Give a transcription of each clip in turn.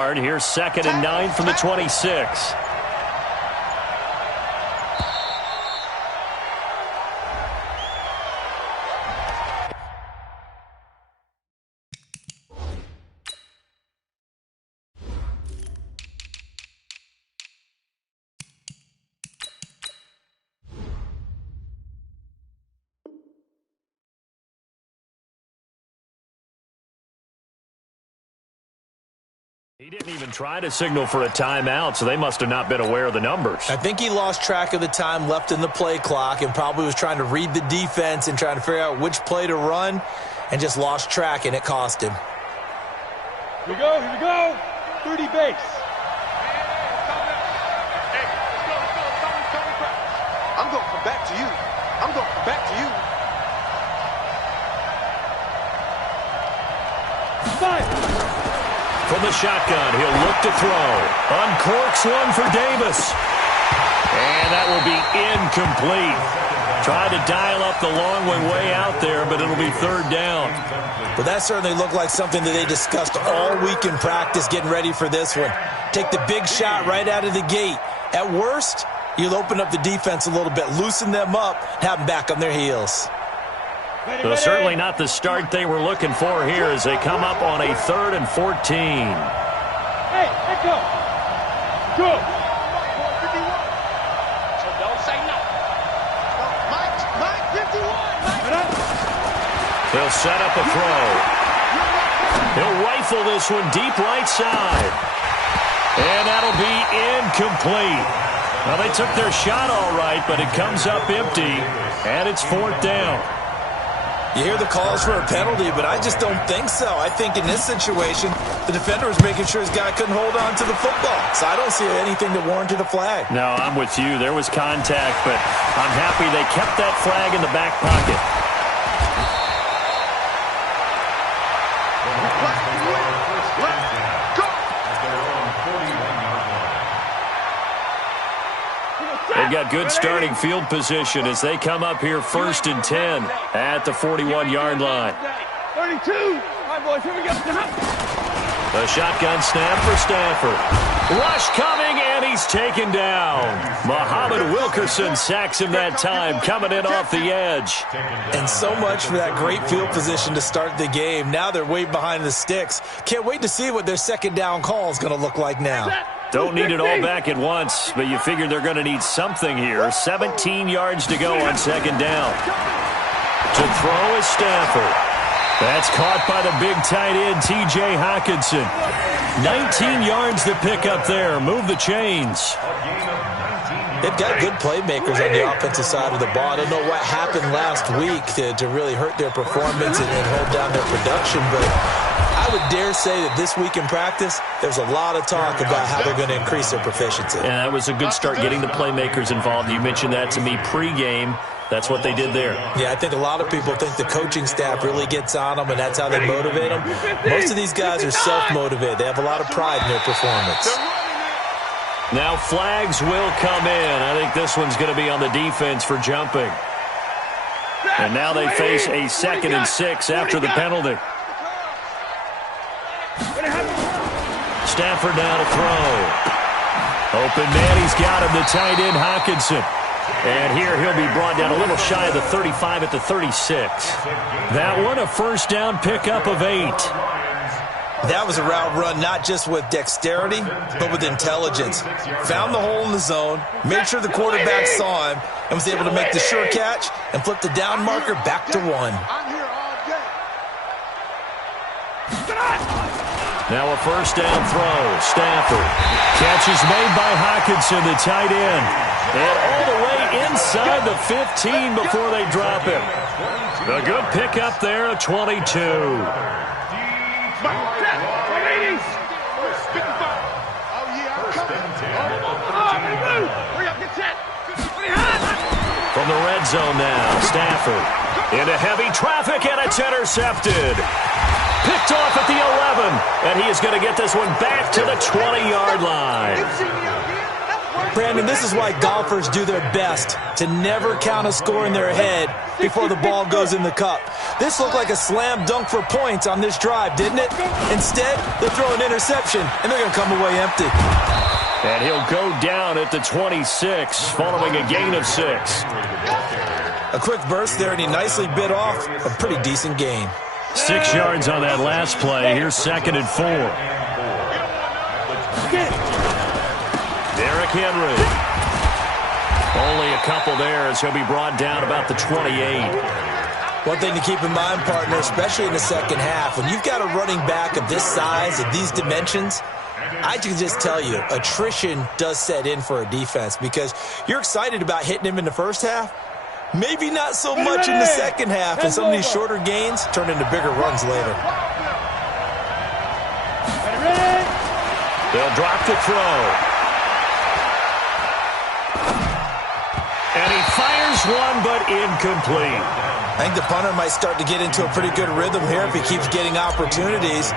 Here's 2nd and 9 from the 26. He didn't even try to signal for a timeout, so they must have not been aware of the numbers. I think he lost track of the time left in the play clock and probably was trying to read the defense and trying to figure out which play to run and just lost track, and it cost him. Here we go. 30 base. I'm going to come back to you. Fire. From the shotgun, he'll look to throw. Uncorks one for Davis. And that will be incomplete. Tried to dial up the long way out there, but it'll be 3rd down. Well, that certainly looked like something that they discussed all week in practice getting ready for this one. Take the big shot right out of the gate. At worst, you'll open up the defense a little bit, loosen them up, have them back on their heels. So certainly not the start they were looking for here as they come up on a 3rd and 14. Hey, let's go. Go. So don't say no. Mike, 51. They'll set up a throw. He'll rifle this one deep right side. And that'll be incomplete. Well, they took their shot all right, but it comes up empty, and it's 4th down. You hear the calls for a penalty, but I just don't think so. I think in this situation, the defender was making sure his guy couldn't hold on to the football. So I don't see anything that warranted a flag. No, I'm with you. There was contact, but I'm happy they kept that flag in the back pocket. They've got good starting field position as they come up here 1st and 10 at the 41-yard line. 32. All right, boys, here we go. The shotgun snap for Stafford. Rush coming, and he's taken down. Muhammad Wilkerson sacks him that time, coming in off the edge. And so much for that great field position to start the game. Now they're way behind the sticks. Can't wait to see what their 2nd down call is going to look like now. Don't need it all back at once, but you figure they're going to need something here. 17 yards to go on 2nd down. To throw is Stafford. That's caught by the big tight end, T.J. Hockenson. 19 yards to pick up there. Move the chains. They've got good playmakers on the offensive side of the ball. I don't know what happened last week to really hurt their performance and hold down their production, but I would dare say that this week in practice, there's a lot of talk about how they're going to increase their proficiency. Yeah, that was a good start getting the playmakers involved. You mentioned that to me pregame. That's what they did there. Yeah, I think a lot of people think the coaching staff really gets on them, and that's how they motivate them. Most of these guys are self-motivated. They have a lot of pride in their performance. Now flags will come in. I think this one's going to be on the defense for jumping. And now they face a 2nd and 6 after the penalty. Stafford now to throw. Open man, he's got him, the tight end Hockenson. And here he'll be brought down a little shy of the 35 at the 36. That one a 1st down pickup of 8. That was a route run not just with dexterity, but with intelligence. Found the hole in the zone, made sure the quarterback saw him, and was able to make the sure catch and flip the down marker back to 1. Now a 1st down throw. Stafford. Catch is made by Hockenson, the tight end. And all the way inside the 15 before they drop him. A good pickup there at 22. From the red zone now, Stafford into heavy traffic, and it's intercepted. Picked off at the 11, and he is going to get this one back to the 20-yard line. Brandon, this is why golfers do their best to never count a score in their head before the ball goes in the cup. This looked like a slam dunk for points on this drive, didn't it? Instead, they'll throw an interception, and they're going to come away empty. And he'll go down at the 26, following a gain of 6. A quick burst there, and he nicely bit off a pretty decent gain. 6 yards on that last play. Here's 2nd and 4. Derrick Henry. Only a couple there as he'll be brought down about the 28. One thing to keep in mind, partner, especially in the second half, when you've got a running back of this size, of these dimensions, I can just tell you, attrition does set in for a defense because you're excited about hitting him in the first half. Maybe not so much in the second half, and some of these shorter gains turn into bigger runs later. They'll drop the throw. And he fires one, but incomplete. I think the punter might start to get into a pretty good rhythm here if he keeps getting opportunities.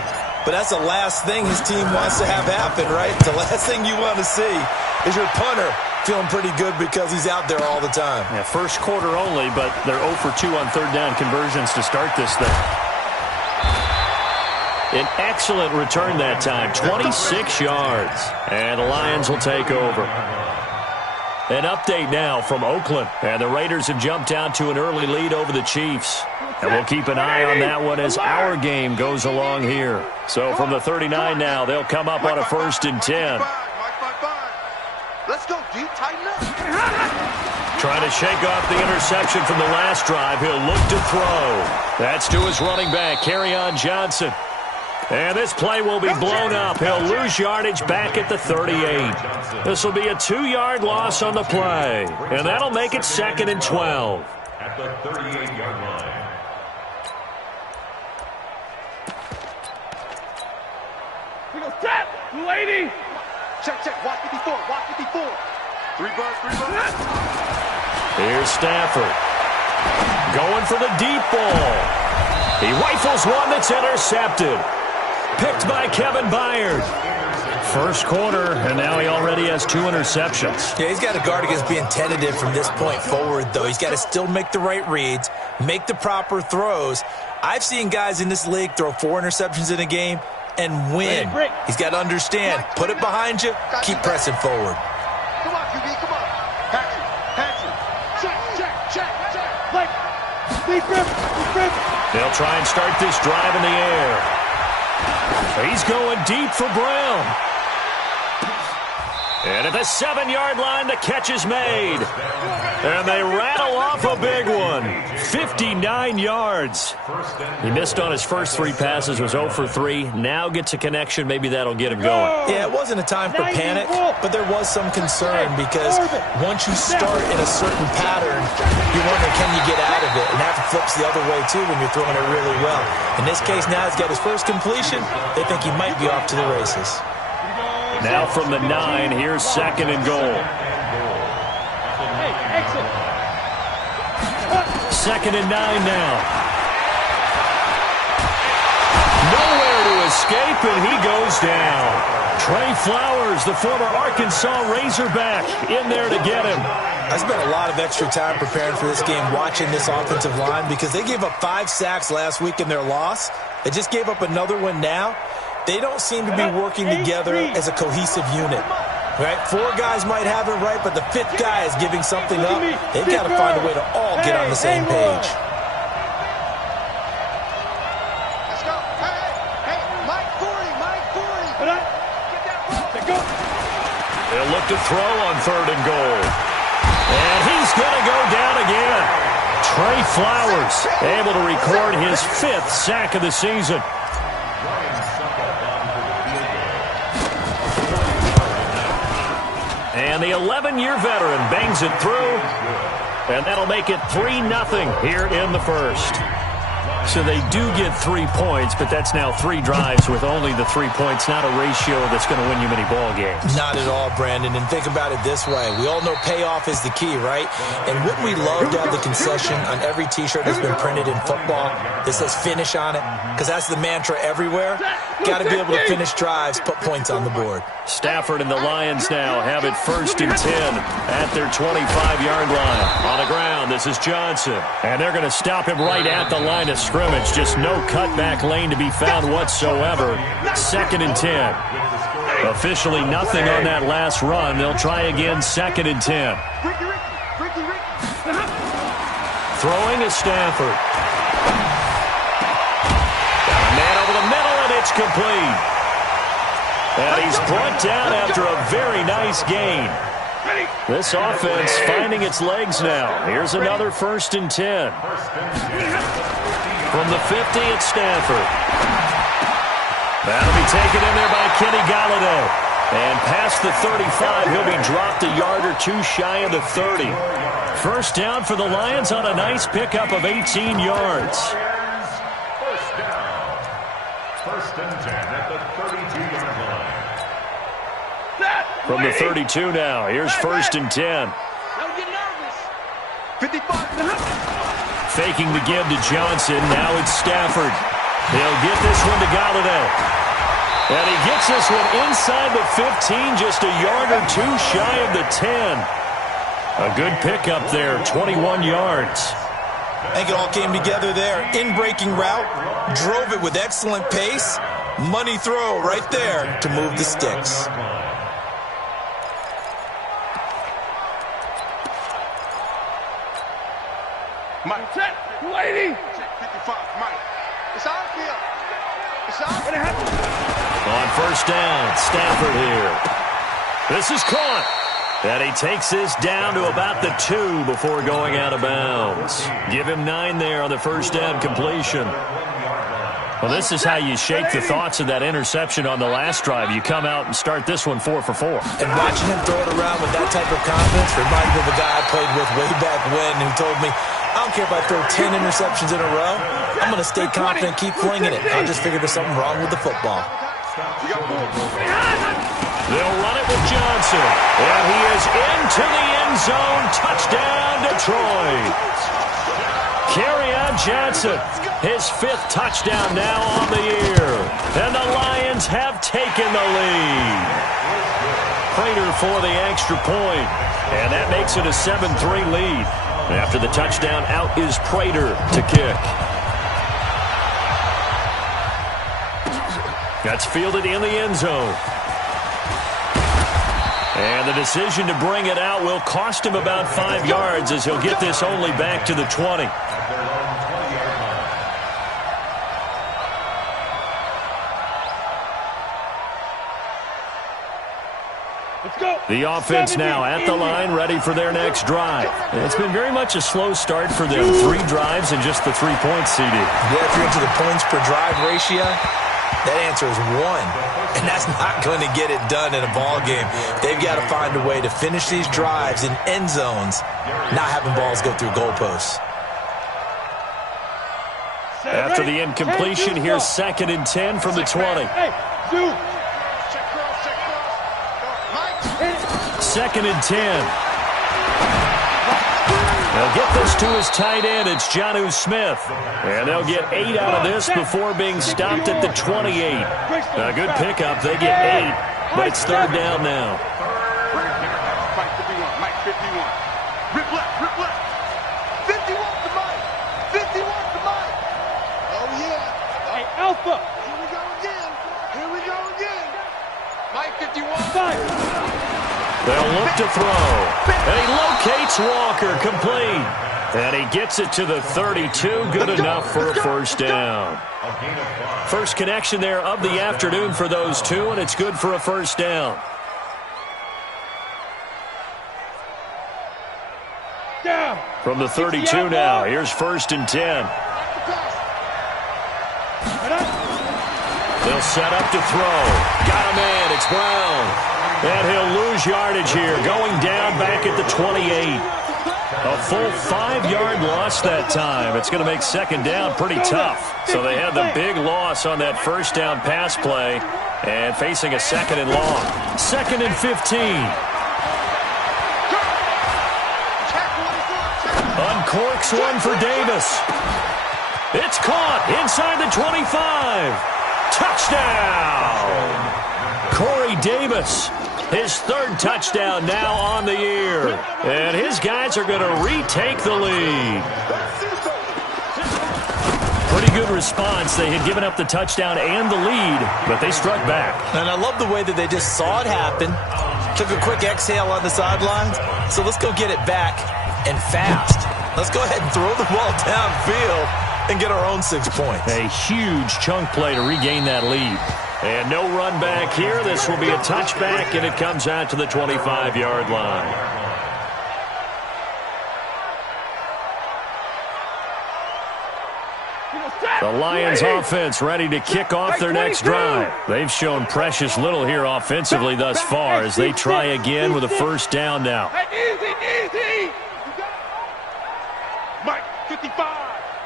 But that's the last thing his team wants to have happen, right? The last thing you want to see is your punter feeling pretty good because he's out there all the time. Yeah, first quarter only, but they're 0 for 2 on third down conversions to start this thing. An excellent return that time, 26 yards. And the Lions will take over. An update now from Oakland. And the Raiders have jumped out to an early lead over the Chiefs. And we'll keep an eye on that one as our game goes along here. So from the 39 now, they'll come up on a 1st and 10. Let's go, D. Tighten up. Trying to shake off the interception from the last drive. He'll look to throw. That's to his running back, Kerryon Johnson. And this play will be blown up. He'll lose yardage back at the 38. This will be a 2-yard loss on the play. And that'll make it 2nd and 12. At the 38-yard line. We go tap, lady. Check, check. Watch 54. Watch 54. 3 birds. Here's Stafford. Going for the deep ball. He rifles one that's intercepted. Picked by Kevin Byard. First quarter, and now he already has 2 interceptions. Yeah, he's got to guard against being tentative from this point forward, though. He's got to still make the right reads, make the proper throws. I've seen guys in this league throw 4 interceptions in a game and win. He's got to understand, put it behind you, keep pressing forward. Come on, QB, come on. Patrick. Check. Like, deep grip. They'll try and start this drive in the air. He's going deep for Brown. And at the 7-yard line, the catch is made. And they rattle off a big one. 59 yards. He missed on his first 3 passes, was 0 for 3. Now gets a connection. Maybe that'll get him going. Yeah, it wasn't a time for panic, but there was some concern because once you start in a certain pattern, you're wondering, can you get out of it? And that flips the other way, too, when you're throwing it really well. In this case, now he's got his first completion. They think he might be off to the races. Now from the 9, here's 2nd and goal. Hey, exit. 2nd and 9 now. Nowhere to escape, and he goes down. Trey Flowers, the former Arkansas Razorback, in there to get him. I spent a lot of extra time preparing for this game, watching this offensive line, because they gave up 5 sacks last week in their loss. They just gave up another one now. They don't seem to be working together as a cohesive unit. Right? 4 guys might have it right, but the 5th guy is giving something up. They've got to find a way to all get on the same page. Let's go. Hey, Mike 40. Get that ball. They'll look to throw on 3rd and goal. And he's going to go down again. Trey Flowers able to record his 5th sack of the season. And the 11-year veteran bangs it through. And that'll make it 3-0 here in the first. So they do get 3 points, but that's now 3 drives with only the 3 points, not a ratio that's going to win you many ball games. Not at all, Brandon. And think about it this way. We all know payoff is the key, right? And wouldn't we love to have the concession on every T-shirt that's been printed in football that says finish on it? Because that's the mantra everywhere. Got to be able to finish drives, put points on the board. Stafford and the Lions now have it 1st and 10 at their 25-yard line. On the ground, this is Johnson. And they're going to stop him right at the line of scrimmage. Just no cutback lane to be found whatsoever. 2nd and 10. Officially nothing on that last run. They'll try again, 2nd and 10. Throwing is Stafford. Got a man over the middle, and it's complete. And he's brought down after a very nice gain. This offense finding its legs now. Here's another 1st and 10. From the 50, it's Stafford. That'll be taken in there by Kenny Galladay. And past the 35, he'll be dropped a yard or 2 shy of the 30. 1st down for the Lions on a nice pickup of 18 yards. 1st down. 1st and 10 at the 32-yard line. From the 32 now, here's 1st and 10. Don't get nervous. 55. Faking the give to Johnson. Now it's Stafford. He'll get this one to Galladay. And he gets this one inside the 15, just a yard or 2 shy of the 10. A good pickup there, 21 yards. I think it all came together there. In-breaking route, drove it with excellent pace. Money throw right there to move the sticks. Mike, check. 280. Check 55. Mike. It's outfield. It's What outfield. happened? On 1st down, Stafford here. This is caught. And he takes this down to about the 2 before going out of bounds. Give him 9 there on the 1st down completion. Well, this is how you shake the thoughts of that interception on the last drive. You come out and start this one 4 for 4. And watching him throw it around with that type of confidence reminded me of a guy I played with way back when who told me, I don't care if I throw 10 interceptions in a row. I'm going to stay confident, keep flinging it. I just figured there's something wrong with the football. They'll run it with Johnson. And he is into the end zone. Touchdown, Detroit. Kerryon Johnson, his 5th touchdown now on the year. And the Lions have taken the lead. Prater for the extra point. And that makes it a 7-3 lead. After the touchdown, out is Prater to kick. That's fielded in the end zone. And the decision to bring it out will cost him about 5 yards as he'll get this only back to the 20. Let's go. The offense now at the line, ready for their next drive. It's been very much a slow start for them. 3 drives and just the 3 points, CD. Yeah, if you're into the points per drive ratio, that answer is 1. And that's not going to get it done in a ball game. They've got to find a way to finish these drives in end zones, not having balls go through goalposts. After the incompletion, here's 2nd and 10 from the 20. Hey, Zoo. Check cross, check cross. Mike. 2nd and 10. They'll get this to his tight end. It's Jonnu Smith. And they'll get 8 out of this before being stopped at the 28. A good pickup. They get 8, but it's 3rd down now. Mike 51. Mike 51. Rip left, rip left. 51 to Mike. 51 to Mike. Oh, yeah. Hey, Alpha. Here we go again. Here we go again. Mike 51. 5. They'll look to throw. And he locates Walker, complete. And he gets it to the 32, good enough for a 1st down. First connection there of the afternoon for those 2, and it's good for a 1st down. Down. From the 32 now, here's 1st and 10. They'll set up to throw. Got a man, it's Brown. And he'll lose yardage here, going down back at the 28. A full 5-yard loss that time. It's going to make second down pretty tough. So they had the big loss on that first down pass play and facing a second and long. 2nd and 15. Uncorks one for Davis. It's caught inside the 25. Touchdown! Corey Davis. His 3rd touchdown now on the year. And his guys are going to retake the lead. Pretty good response. They had given up the touchdown and the lead, but they struck back. And I love the way that they just saw it happen. Took a quick exhale on the sidelines. So let's go get it back and fast. Let's go ahead and throw the ball downfield and get our own 6 points. A huge chunk play to regain that lead. And no run back here. This will be a touchback, and it comes out to the 25-yard line. The Lions offense ready to kick off their next drive. They've shown precious little here offensively thus far as they try again with a first down now. Easy. Mike, 55.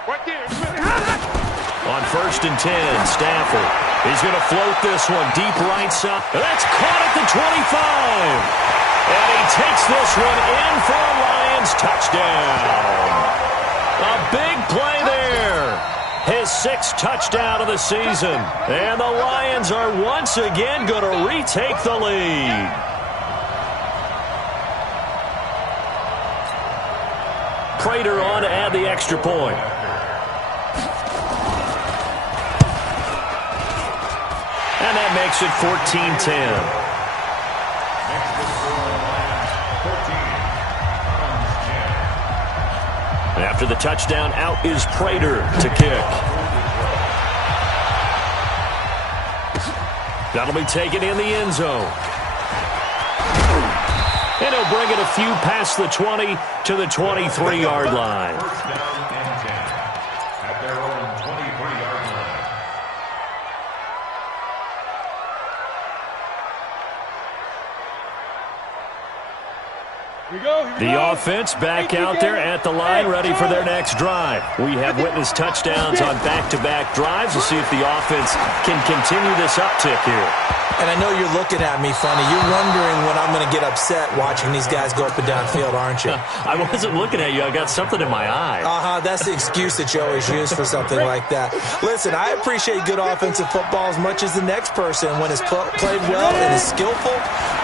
Right there. On 1st and 10, Stafford. He's going to float this one deep right side. That's caught at the 25. And he takes this one in for a Lions touchdown. A big play there. His 6th touchdown of the season. And the Lions are once again going to retake the lead. Prater on to add the extra point. And that makes it 14-10. After the touchdown, out is Prater to kick. That'll be taken in the end zone. And he'll bring it a few past the 20 to the 23-yard line. First down and 10 at their own 23-yard line. Here we go. The offense back out there at the line, ready for their next drive. We have witnessed touchdowns on back-to-back drives. We'll see if the offense can continue this uptick here. And I know you're looking at me funny. You're wondering when I'm going to get upset watching these guys go up and down field, aren't you? I wasn't looking at you. I got something in my eye. That's the excuse that you always use for something like that. Listen, I appreciate good offensive football as much as the next person. When it's played well and is skillful,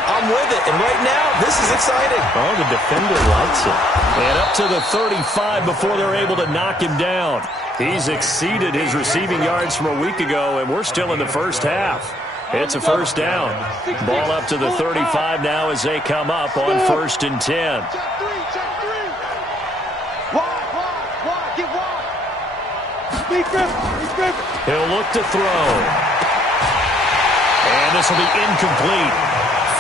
I'm with it. And right now, this is exciting. Oh, the defender likes it. And up to the 35 before they're able to knock him down. He's exceeded his receiving yards from a week ago, and we're still in the first half. It's a first down. Ball up to the 35 now as they come up on 1st and 10. Check three. Wide. Get wide. He'll look to throw. And this will be incomplete.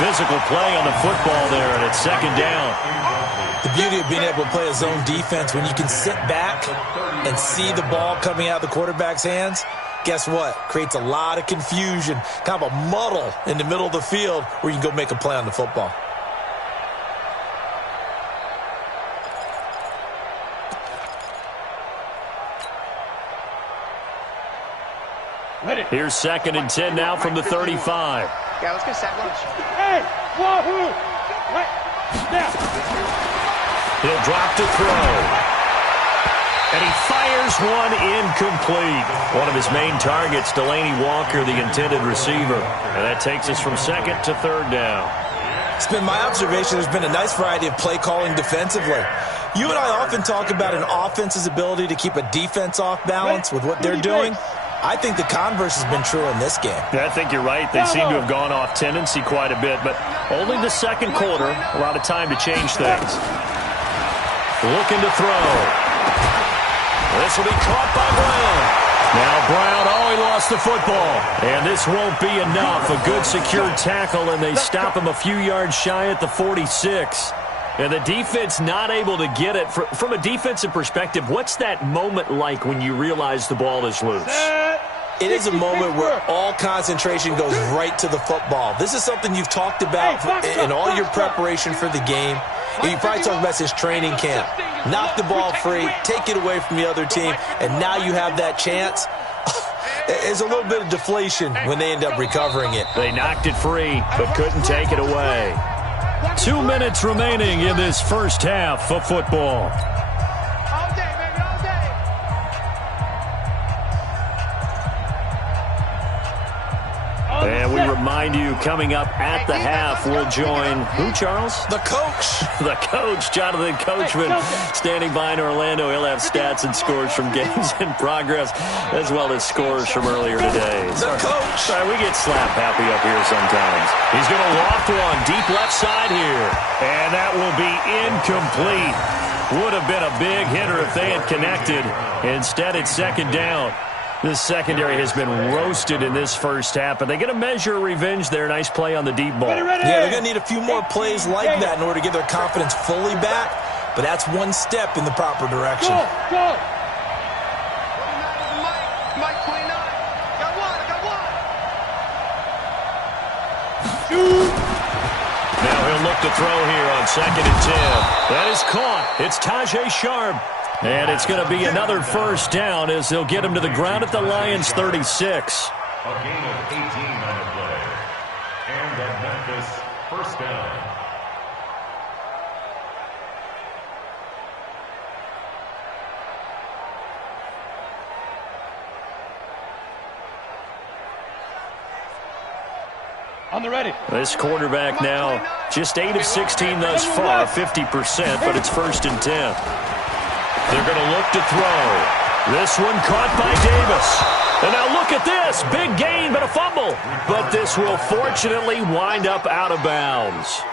Physical play on the football there, and it's 2nd down. The beauty of being able to play a zone defense, when you can sit back and see the ball coming out of the quarterback's hands, guess what? Creates a lot of confusion, kind of a muddle in the middle of the field where you can go make a play on the football. Here's 2nd and 10 now from the 35. Yeah, let's get sack lunch. Hey, wahoo! Right now. He'll drop to throw. And he fires one incomplete. One of his main targets, Delaney Walker, the intended receiver. And that takes us from 2nd to 3rd down. It's been my observation there's been a nice variety of play calling defensively. You and I often talk about an offense's ability to keep a defense off balance with what they're doing. I think the converse has been true in this game. Yeah, I think you're right. They seem to have gone off tendency quite a bit, but only the second quarter, a lot of time to change things. Looking to throw. This will be caught by Brown. Now Brown, he lost the football. And this won't be enough. A good secure tackle, and they stop him a few yards shy at the 46. And the defense not able to get it. From a defensive perspective, what's that moment like when you realize the ball is loose? It is a moment where all concentration goes right to the football. This is something you've talked about in all your preparation for the game. You probably talked about since training camp. Knock the ball free, take it away from the other team, and now you have that chance. There's a little bit of deflation when they end up recovering it. They knocked it free, but couldn't take it away. 2 minutes remaining in this first half of football. And we remind you, coming up at the half, we'll join who, Charles? The coach. The coach, Jonathan Coachman, standing by in Orlando. He'll have stats and scores from games in progress, as well as scores from earlier today. The coach. Sorry, we get slap happy up here sometimes. He's going to loft one deep left side here. And that will be incomplete. Would have been a big hitter if they had connected. Instead, it's second down. This secondary has been roasted in this first half, but they get a measure of revenge there. Nice play on the deep ball. Yeah, they're going to need a few more plays like that in order to get their confidence fully back, but that's one step in the proper direction. Go! Mike 29. Got one. Shoot! Now he'll look to throw here on 2nd and 10. That is caught. It's Tajay Sharp. And it's going to be another first down as they'll get him to the ground at the Lions' 36. A gain of 18 on the play. And the Memphis first down. On the ready. This quarterback now just 8 of 16 thus far, 50%, but it's 1st and 10. They're going to look to throw. This one caught by Davis. And now look at this. Big gain, but a fumble. But this will fortunately wind up out of bounds.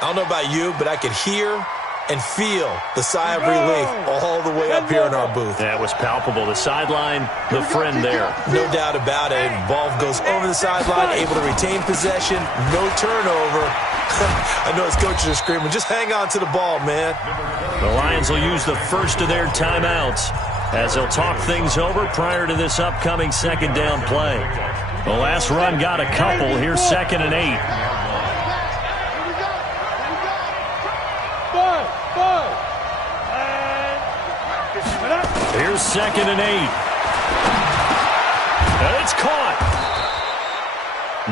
I don't know about you, but I could hear and feel the sigh of relief all the way up here in our booth. That was palpable. The sideline, the friend there. No doubt about it. Ball goes over the sideline, able to retain possession, no turnover. I know his coaches are screaming, just hang on to the ball, man. The Lions will use the first of their timeouts as they'll talk things over prior to this upcoming second down play. The last run got a couple. Here's 2nd and 8. Here's 2nd and 8. And it's caught.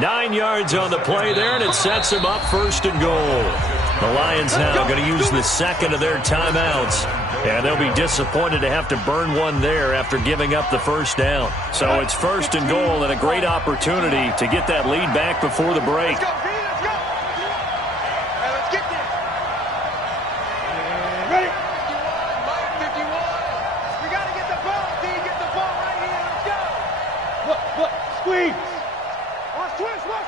9 yards on the play there, and it sets them up 1st and goal. The Lions now going to use the second of their timeouts, and they'll be disappointed to have to burn one there after giving up the first down. So it's 1st and goal and a great opportunity to get that lead back before the break. Let's go. Let's get there. Ready. 51, Mike 51. We got to get the ball, D. Get the ball right here. Let's go. Look. Squeeze. Watch twist. Rock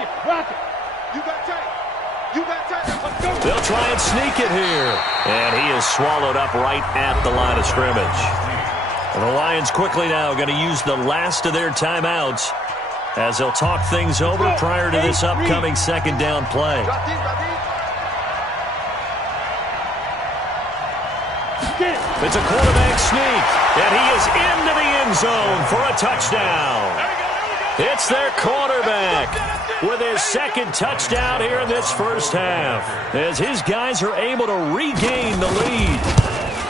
it. You got tight. Let's go. They'll try and sneak it here. And he is swallowed up right at the line of scrimmage. And the Lions quickly now going to use the last of their timeouts as they'll talk things over prior to this upcoming second down play. Got these. It's a quarterback sneak, and he is into the end zone for a touchdown. It's their quarterback with his second touchdown here in this first half as his guys are able to regain the lead.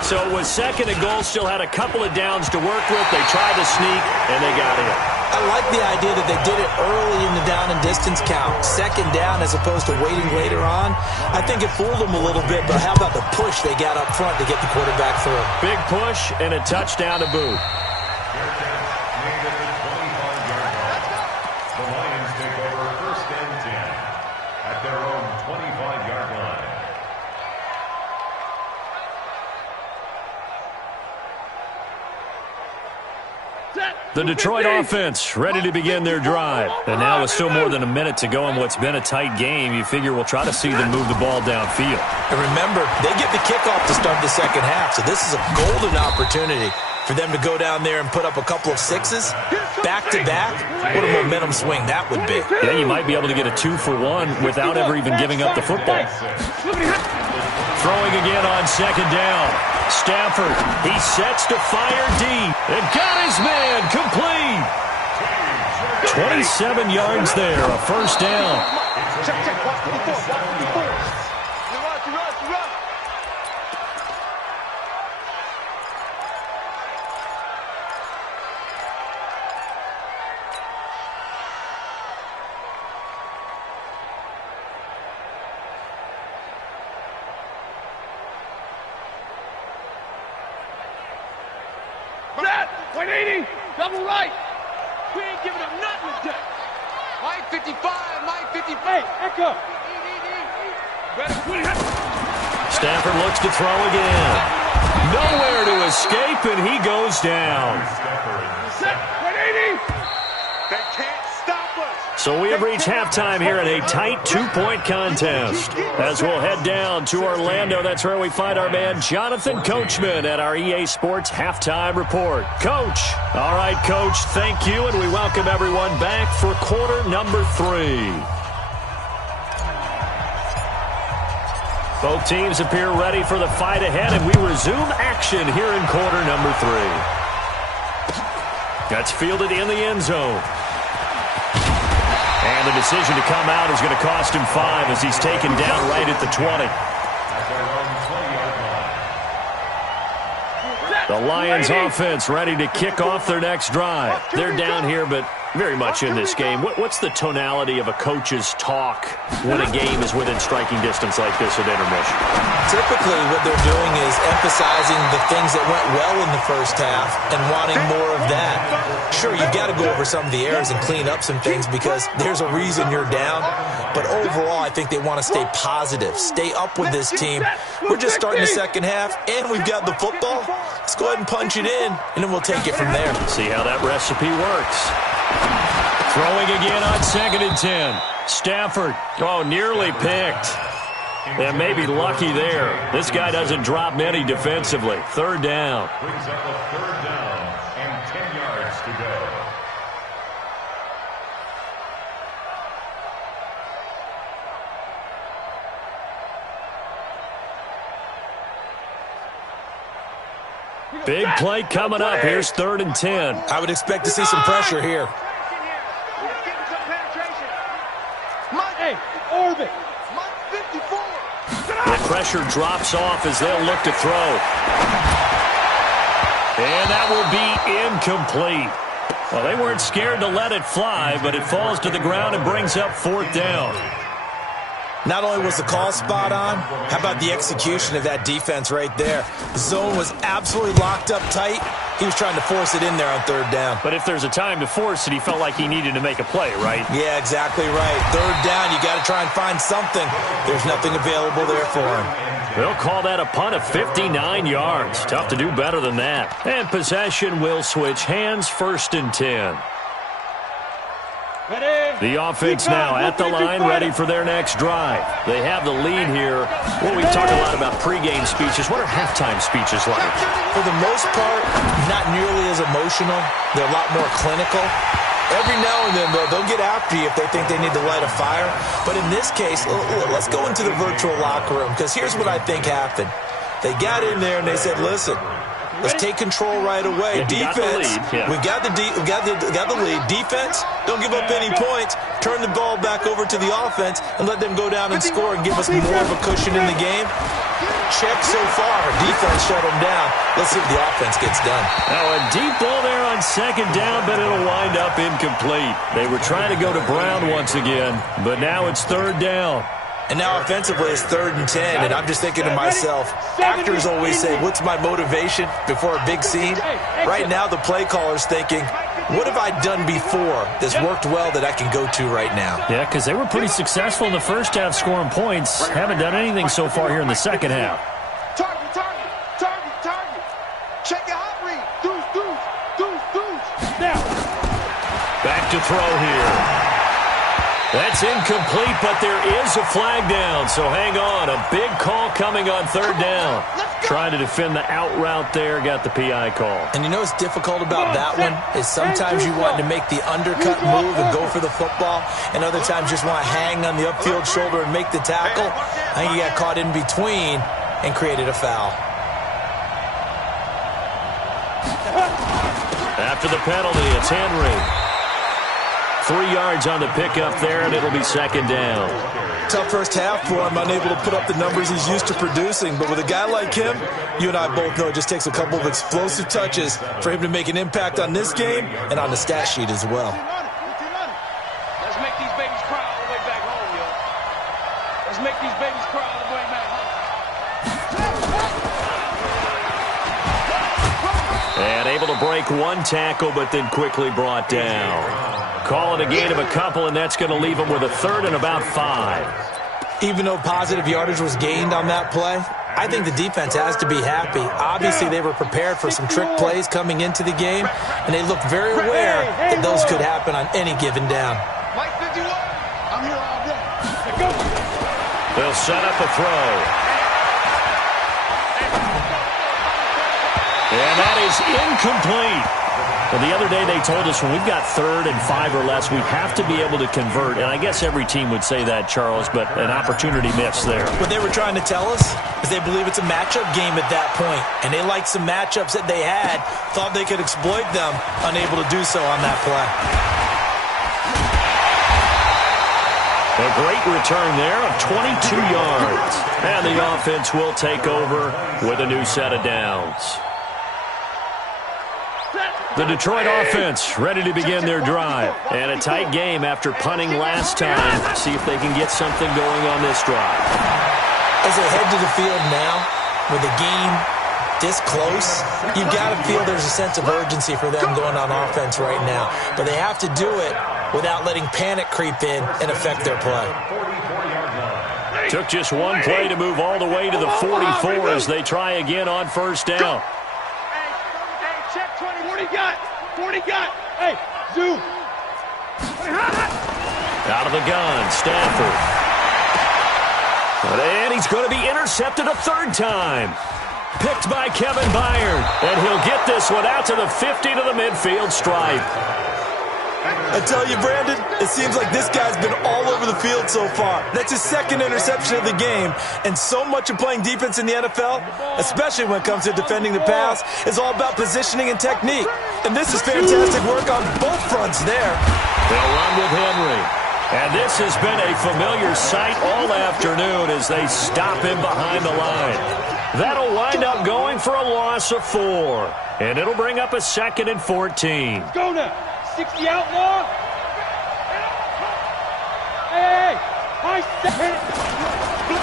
So with 2nd and goal, still had a couple of downs to work with. They tried to sneak, and they got in. I like the idea that they did it early in the down and distance count. 2nd down as opposed to waiting later on. I think it fooled them a little bit, but how about the push they got up front to get the quarterback through? Big push and a touchdown to boot. The Lions take over 1st and 10 at their own 25-yard line. The Detroit offense ready to begin their drive. And now with still more than a minute to go in what's been a tight game, you figure we'll try to see them move the ball downfield. And remember, they get the kickoff to start the second half, so this is a golden opportunity for them to go down there and put up a couple of sixes back-to-back. What a momentum swing that would be. Yeah, you might be able to get a 2-for-1 without ever even giving up the football. Throwing again on second down. Stafford, he sets to fire deep. And got his man complete. 27 yards there, a first down. Check. Watch 54. You run. Set. 180. Double right. We ain't giving up nothing today. Mike 55. Mike 55. Hey, echo. Stafford looks to throw again. Nowhere to escape, and he goes down. Set. 180. They can't stop us. So we have reached halftime here in a tight two-point contest. As we'll head down to Orlando, that's where we find our man Jonathan Coachman at our EA Sports Halftime Report. Coach. All right, Coach, thank you, and we welcome everyone back for quarter number 3. Both teams appear ready for the fight ahead, and we resume action here in quarter number 3. That's fielded in the end zone. And the decision to come out is going to cost him 5 as he's taken down right at the 20. The Lions offense ready to kick off their next drive. They're down here, but very much in this game. What's the tonality of a coach's talk when a game is within striking distance like this at intermission? Typically, what they're doing is emphasizing the things that went well in the first half and wanting more of that. Sure, you've got to go over some of the errors and clean up some things because there's a reason you're down. But overall, I think they want to stay positive, stay up with this team. We're just starting the second half, and we've got the football. Let's go ahead and punch it in, and then we'll take it from there. See how that recipe works. Throwing again on 2nd and 10. Stafford, nearly picked. And maybe lucky there. This guy doesn't drop many defensively. 3rd down. Brings up a 3rd down and 10 yards to go. Big play coming up. Here's 3rd and 10. I would expect to see some pressure here. Hey, orbit. Mike 54. The pressure drops off as they'll look to throw. And that will be incomplete. Well, they weren't scared to let it fly, but it falls to the ground and brings up 4th down. Not only was the call spot on, how about the execution of that defense right there? The zone was absolutely locked up tight. He was trying to force it in there on 3rd down. But if there's a time to force it, he felt like he needed to make a play, right? Yeah, exactly right. 3rd down, you got to try and find something. There's nothing available there for him. They'll call that a punt of 59 yards. Tough to do better than that. And possession will switch hands, 1st and 10. The offense now at the line, ready for their next drive. They have the lead here. Well, we've talked a lot about pregame speeches. What are halftime speeches like? For the most part, not nearly as emotional. They're a lot more clinical. Every now and then, though, they'll get after you if they think they need to light a fire. But in this case, let's go into the virtual locker room, because here's what I think happened. They got in there and they said, listen, let's take control right away. Defense, we got the lead. Defense, don't give up any points. Turn the ball back over to the offense and let them go down and score and give us more of a cushion in the game. Check so far. Defense shut them down. Let's see if the offense gets done. Now a deep ball there on 2nd down, but it'll wind up incomplete. They were trying to go to Brown once again, but now it's 3rd down. And now offensively it's 3rd and 10, and I'm just thinking to myself, actors always say, what's my motivation before a big scene? Right now the play caller's thinking, what have I done before that's worked well that I can go to right now? Yeah, because they were pretty successful in the first half scoring points. Haven't done anything so far here in the second half. Target. Check your hot read. Deuce. Now. Back to throw here. That's incomplete, but there is a flag down, so hang on. A big call coming on 3rd down. Trying to defend the out route there, got the PI call. And you know what's difficult about that one is sometimes you want to make the undercut move and go for the football, and other times just want to hang on the upfield shoulder and make the tackle. I think he got caught in between and created a foul. after the penalty. It's Henry. 3 yards on the pickup there, and it'll be second down. Tough first half for him, unable to put up the numbers he's used to producing. But with a guy like him, you and I both know it just takes a couple of explosive touches for him to make an impact on this game and on the stat sheet as well. Let's make these babies cry all the way back home, yo. Let's make these babies cry all the way back home. And able to break one tackle, but then quickly brought down. Call it a gain of a couple, and that's going to leave him with a third and about 5. Even though positive yardage was gained on that play, I think the defense has to be happy. Obviously, they were prepared for some trick plays coming into the game, and they looked very aware that those could happen on any given down. Mike 51, I'm here all day. They'll set up a throw. And that is incomplete. Well, the other day they told us when we've got 3rd and 5 or less, we have to be able to convert. And I guess every team would say that, Charles, but an opportunity missed there. What they were trying to tell us is they believe it's a matchup game at that point. And they liked some matchups that they had, thought they could exploit them, unable to do so on that play. A great return there of 22 yards. And the offense will take over with a new set of downs. The Detroit offense ready to begin their drive. And a tight game after punting last time. See if they can get something going on this drive. As they head to the field now, with the game this close, you've got to feel there's a sense of urgency for them going on offense right now. But they have to do it without letting panic creep in and affect their play. Took just one play to move all the way to the 44 as they try again on first down. Check 20. 40 got. 40 got. Hey, zoom. Out of the gun, Stafford. And he's going to be intercepted a 3rd time. Picked by Kevin Byard. And he'll get this one out to the 50 to the midfield stripe. I tell you, Brandon, it seems like this guy's been all over the field so far. That's his 2nd interception of the game. And so much of playing defense in the NFL, especially when it comes to defending the pass, is all about positioning and technique. And this is fantastic work on both fronts there. They'll run with Henry. And this has been a familiar sight all afternoon as they stop him behind the line. That'll wind up going for a loss of 4. And it'll bring up a 2nd and 14. Let's go now. 60 outlaw. Hey,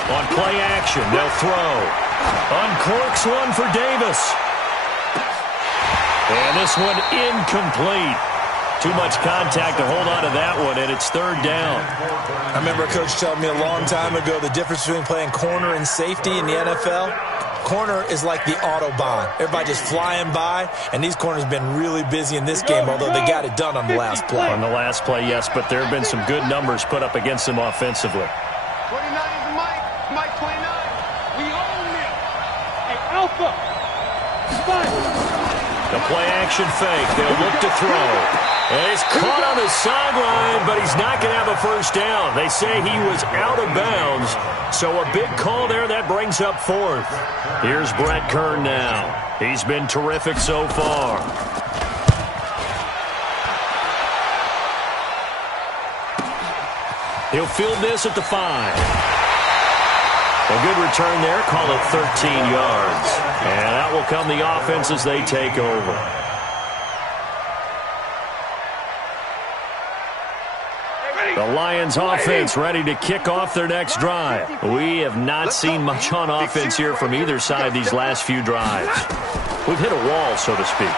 on play action, they'll throw. Uncorks one for Davis. And this one incomplete. Too much contact to hold on to that one, and it's 3rd down. I remember a coach telling me a long time ago the difference between playing corner and safety in the NFL. Corner is like the Autobahn. Everybody just flying by, and these corners have been really busy in this game, although they got it done on the last play. On the last play, yes, but there have been some good numbers put up against them offensively. 29 is Mike. Mike 29. We own them. Hey, Alpha. The play-action fake. They'll look to throw. And he's caught on the sideline, but he's not going to have a first down. They say he was out of bounds. So a big call there that brings up 4th. Here's Brett Kern now. He's been terrific so far. He'll field this at the 5. A good return there. Call it 13 yards. And that will come the offense as they take over. The Lions offense ready to kick off their next drive. We have not seen much on offense here from either side these last few drives. We've hit a wall, so to speak.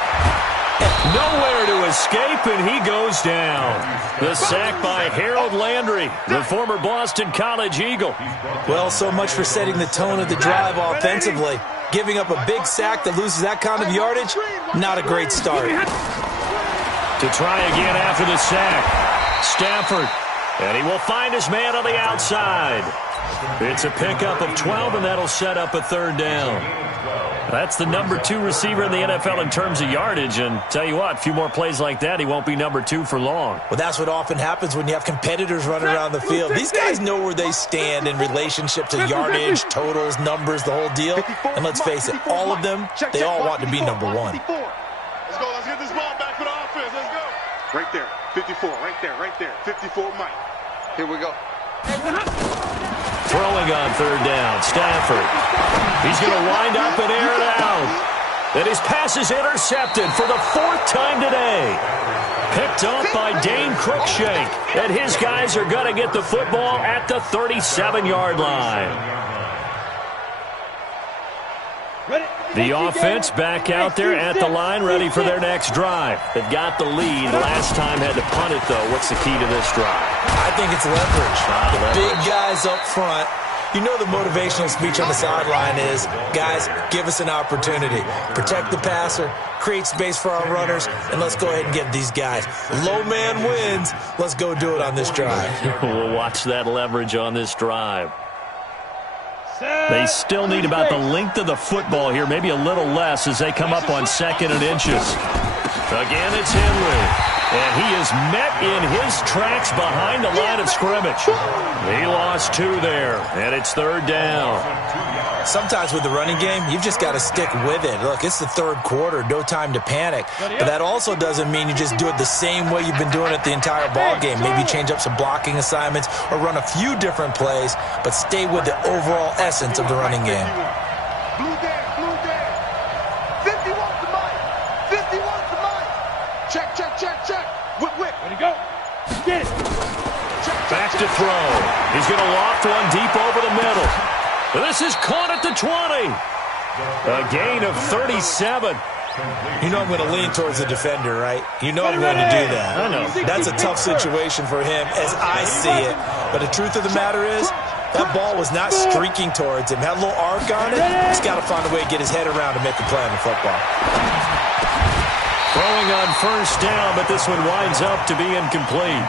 Nowhere to escape, and he goes down. The sack by Harold Landry, the former Boston College Eagle. Well, so much for setting the tone of the drive offensively. Giving up a big sack that loses that kind of yardage, not a great start. To try again after the sack, Stafford. And he will find his man on the outside. It's a pickup of 12, and that'll set up a 3rd down. That's the number 2 receiver in the NFL in terms of yardage. And tell you what, a few more plays like that, he won't be number 2 for long. Well, that's what often happens when you have competitors running around the field. These guys know where they stand in relationship to yardage, totals, numbers, the whole deal. And let's face it, all of them, they all want to be number 1. Let's go. Let's get this ball back with our Right there. 54. Right there. 54 Mike. Here we go. Throwing on third down, Stafford. He's going to wind up and air it out. And his pass is intercepted for the 4th time today. Picked off by Dane Cruikshank. And his guys are going to get the football at the 37-yard line. The offense back out there at the line, ready for their next drive. They've got the lead. Last time had to punt it, though. What's the key to this drive? I think it's leverage. The big guys up front. You know the motivational speech on the sideline is, guys, give us an opportunity. Protect the passer, create space for our runners, and let's go ahead and get these guys. Low man wins. Let's go do it on this drive. We'll watch that leverage on this drive. They still need about the length of the football here, maybe a little less as they come up on 2nd and inches. Again, it's Henry. And he is met in his tracks behind the line of scrimmage. He lost 2 there, and it's 3rd down. Sometimes with the running game, you've just got to stick with it. Look, it's the 3rd quarter, no time to panic. But that also doesn't mean you just do it the same way you've been doing it the entire ball game. Maybe change up some blocking assignments or run a few different plays, but stay with the overall essence of the running game. Blue dance. 50 wants the mic. 50 wants the mic. Check. Whip. Ready to go. Get it. Back to throw. He's going to loft one deep over the middle. This is caught at the 20. A gain of 37. You know I'm going to lean towards the defender, right? You know I'm going to do that. I know. That's a tough situation for him as I see it. But the truth of the matter is, that ball was not streaking towards him. Had a little arc on it. He's got to find a way to get his head around to make a play on the football. Throwing on 1st down, but this one winds up to be incomplete.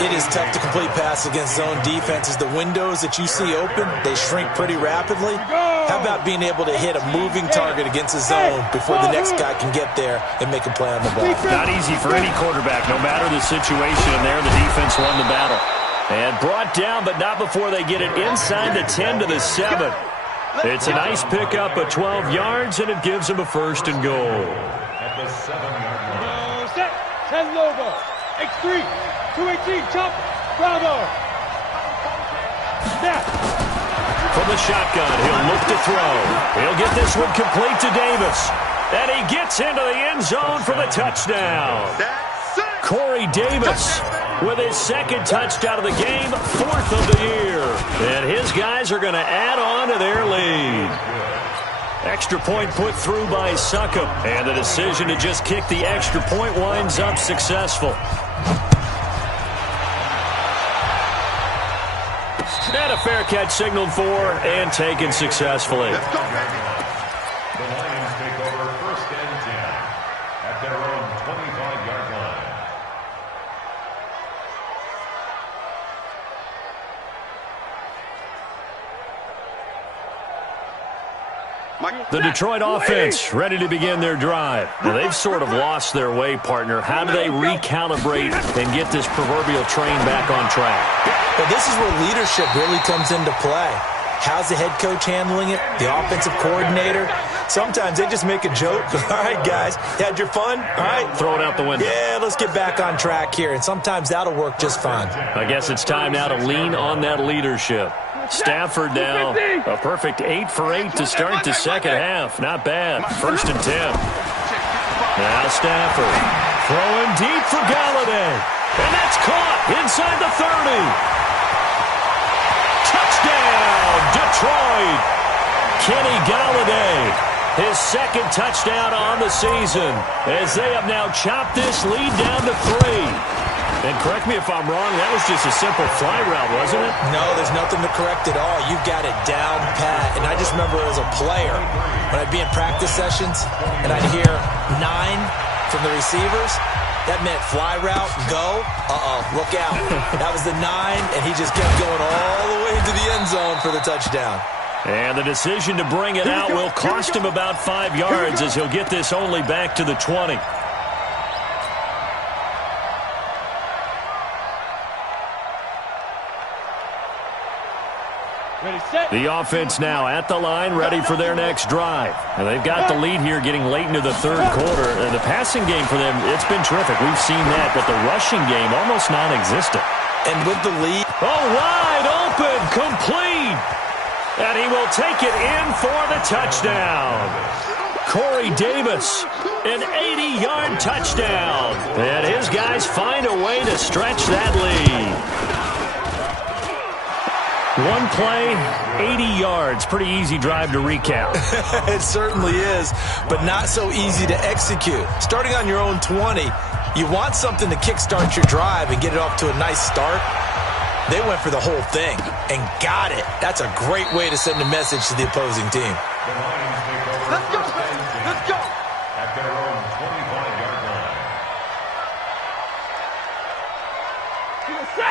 It is tough to complete passes against zone defenses. The windows that you see open, they shrink pretty rapidly. How about being able to hit a moving target against a zone before the next guy can get there and make a play on the ball? Not easy for any quarterback. No matter the situation in there, the defense won the battle. And brought down, but not before they get it inside the 10 to the 7. It's a nice pickup of 12 yards, and it gives them a 1st and goal. At the 7-yard line. Set. 10 Lobo. X3. 218. Chop. Bravo. Snap. From the shotgun, he'll look to throw. He'll get this one complete to Davis. And he gets into the end zone for the touchdown. Corey Davis with his 2nd touchdown of the game, 4th of the year. And his guys are going to add on to their lead. Extra point put through by Succop. And the decision to just kick the extra point winds up successful. And a fair catch signaled for and taken successfully. The Lions take over 1st and 10 at their own 25-yard line. The Detroit offense ready to begin their drive. Now, they've sort of lost their way, partner. How do they recalibrate and get this proverbial train back on track? Well, this is where leadership really comes into play. How's the head coach handling it? The offensive coordinator? Sometimes they just make a joke. All right, guys, you had your fun? All right. Throw it out the window. Yeah, let's get back on track here. And sometimes that'll work just fine. I guess it's time now to lean on that leadership. Stafford now, a perfect 8 for 8 to start the 2nd half. Not bad. 1st and 10. Now Stafford throwing deep for Galladay. And that's caught inside the 30. Touchdown, Detroit. Kenny Galladay, his 2nd touchdown on the season as they have now chopped this lead down to 3. And correct me if I'm wrong, that was just a simple fly route, wasn't it? No, there's nothing to correct at all. You've got it down pat. And I just remember as a player, when I'd be in practice sessions and I'd hear 9 from the receivers, that meant fly route, go. Look out. That was the 9, and he just kept going all the way to the end zone for the touchdown. And the decision to bring it out will cost him about 5 yards as he'll get this only back to the 20. The offense now at the line, ready for their next drive. And they've got the lead here getting late into the third quarter. The passing game for them, it's been terrific. We've seen that, but the rushing game almost non-existent. And with the lead. Oh, wide open, complete. And he will take it in for the touchdown. Corey Davis, an 80-yard touchdown. And his guys find a way to stretch that lead. One play, 80 yards. Pretty easy drive to recap. It certainly is, but not so easy to execute. Starting on your own 20, you want something to kickstart your drive and get it off to a nice start. They went for the whole thing and got it. That's a great way to send a message to the opposing team. Let's go. Let's go. At their own 25-yard line.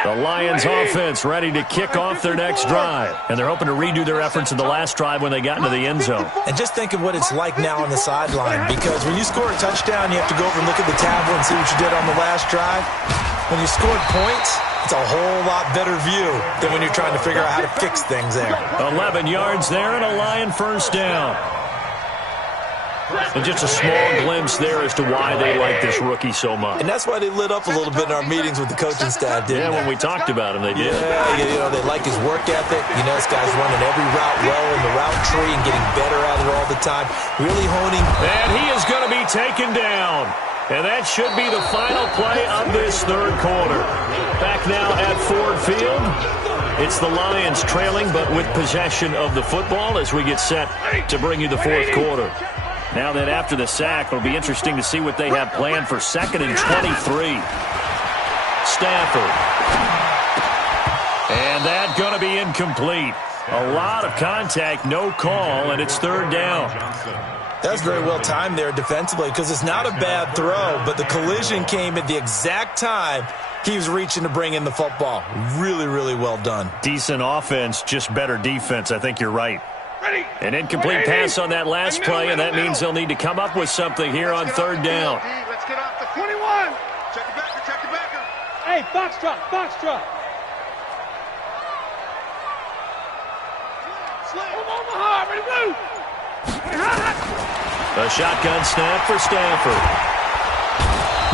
The Lions offense ready to kick off their next drive. And they're hoping to redo their efforts in the last drive when they got into the end zone. And just think of what it's like now on the sideline, because when you score a touchdown, you have to go over and look at the tablet and see what you did on the last drive. When you scored points, it's a whole lot better view than when you're trying to figure out how to fix things there. 11 yards there and a Lion first down. And just a small glimpse there as to why they like this rookie so much. And that's why they lit up a little bit in our meetings with the coaching staff, didn't they? When we talked about him, they did. Yeah, you know, they like his work ethic. You know, this guy's running every route well in the route tree and getting better at it all the time. Really honing. And he is going to be taken down. And that should be the final play of this third quarter. Back now at Ford Field. It's the Lions trailing, but with possession of the football as we get set to bring you the fourth quarter. Now that after the sack, it'll be interesting to see what they have planned for 2nd and 23. Stafford. And that's going to be incomplete. A lot of contact, no call, and it's third down. That's very well timed there defensively, because it's not a bad throw, but the collision came at the exact time he was reaching to bring in the football. Really, really well done. Decent offense, just better defense. I think you're right. An incomplete pass on that last play, and that means they'll need to come up with something here on third down. Let's get off the 21. Check the backer, check the backer. Hey, foxtrot, foxtrot. Come on, Mahar, ready, blue. A shotgun snap for Stafford.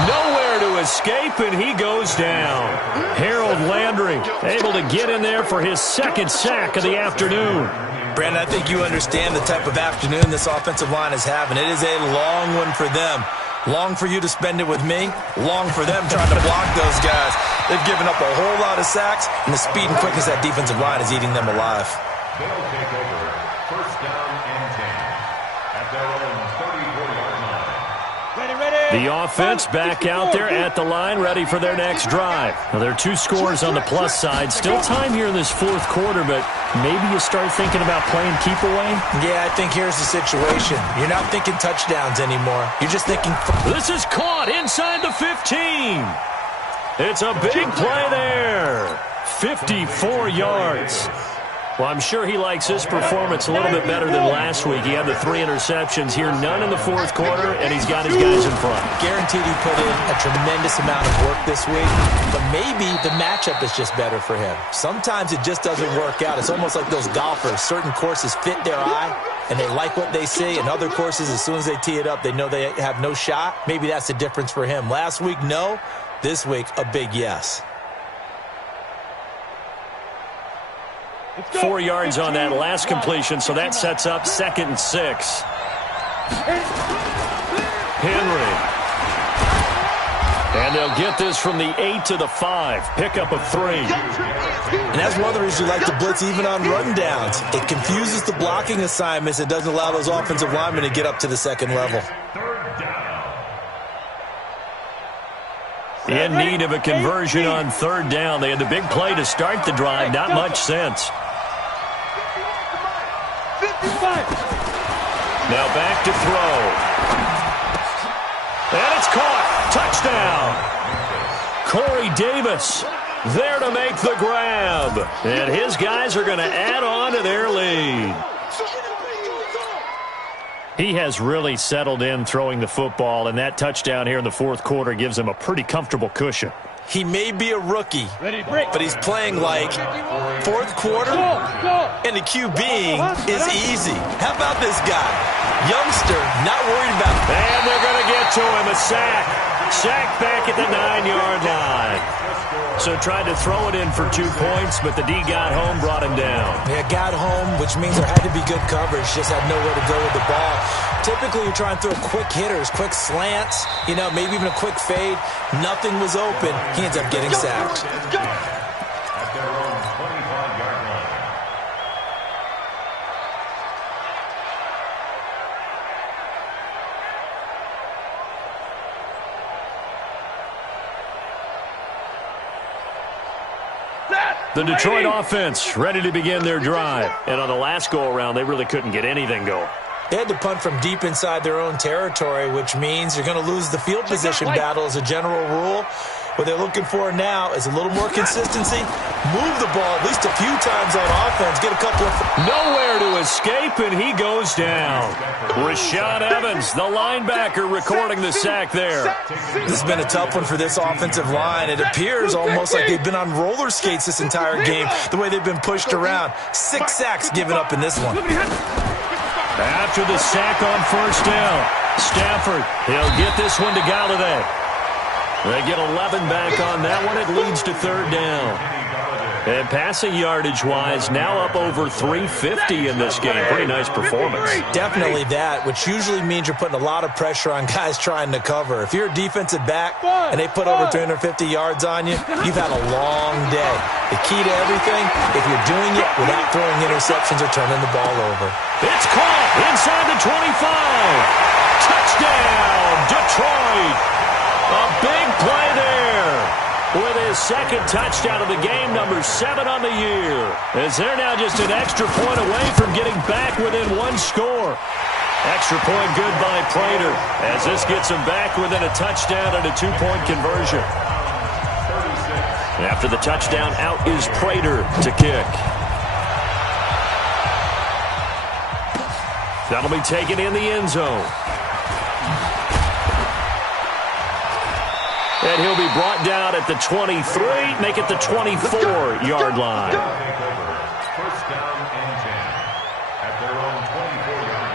Nowhere to escape, and he goes down. Harold Landry able to get in there for his second sack of the afternoon. Brandon, I think you understand the type of afternoon this offensive line is having. It is a long one for them. Long for you to spend it with me. Long for them trying to block those guys. They've given up a whole lot of sacks, and the speed and quickness of that defensive line is eating them alive. They'll take over 1st down and 10 at their own 34-yard line. The offense back out there at the line, ready for their next drive. Now, there are 2 scores on the plus side. Still time here in this fourth quarter, but maybe you start thinking about playing keep away? Yeah, I think here's the situation. You're not thinking touchdowns anymore. You're just thinking... This is caught inside the 15. It's a big play there. 54 yards. Well, I'm sure he likes his performance a little bit better than last week. He had the 3 interceptions here, none in the fourth quarter, and he's got his guys in front. Guaranteed he put in a tremendous amount of work this week, but maybe the matchup is just better for him. Sometimes it just doesn't work out. It's almost like those golfers. Certain courses fit their eye, and they like what they see, and other courses, as soon as they tee it up, they know they have no shot. Maybe that's the difference for him. Last week, no. This week, a big yes. 4 yards on that last completion, so that sets up 2nd and 6. Henry. And they'll get this from the 8 to the 5. Pickup of 3. And that's one of the reasons you like to blitz even on rundowns. It confuses the blocking assignments. It doesn't allow those offensive linemen to get up to the second level. In need of a conversion on third down. They had the big play to start the drive. Not much sense. Now back to throw. And it's caught. Touchdown. Corey Davis there to make the grab. And his guys are going to add on to their lead. He has really settled in throwing the football, and that touchdown here in the fourth quarter gives him a pretty comfortable cushion. He may be a rookie, but he's playing like fourth quarter, and the QBing is easy. How about this guy? Youngster, not worried about it. And they're going to get to him, a sack. Sack back at the 9-yard line. So tried to throw it in for 2 points, but the D got home, brought him down. Yeah, got home, which means there had to be good coverage. Just had nowhere to go with the ball. Typically, you're trying to throw quick hitters, quick slants, maybe even a quick fade. Nothing was open. He ends up getting sacked. At their own 25-yard line. The Detroit offense ready to begin their drive. And on the last go-around, they really couldn't get anything going. They had to punt from deep inside their own territory, which means you're going to lose the field position battle as a general rule. What they're looking for now is a little more consistency. Move the ball at least a few times on offense. Get a couple of... Nowhere to escape, and he goes down. Rashad Evans, the linebacker, recording the sack there. This has been a tough one for this offensive line. It appears almost like they've been on roller skates this entire game, the way they've been pushed around. 6 sacks given up in this one. After the sack on first down, Stafford, he'll get this one to Galladay. They get 11 back on that one. It leads to third down. And passing yardage-wise, now up over 350 in this game. Pretty nice performance. Definitely that, which usually means you're putting a lot of pressure on guys trying to cover. If you're a defensive back and they put over 350 yards on you, you've had a long day. The key to everything, if you're doing it without throwing interceptions or turning the ball over. It's caught inside the 25. Touchdown, Detroit. A big play there with his second touchdown of the game, number 7 on the year. As they're now just an extra point away from getting back within 1 score. Extra point good by Prater as this gets them back within a touchdown and a 2-point conversion. After the touchdown, out is Prater to kick. That'll be taken in the end zone. And he'll be brought down at the 23, make it the 24-yard line. First down and 10 at their own 24-yard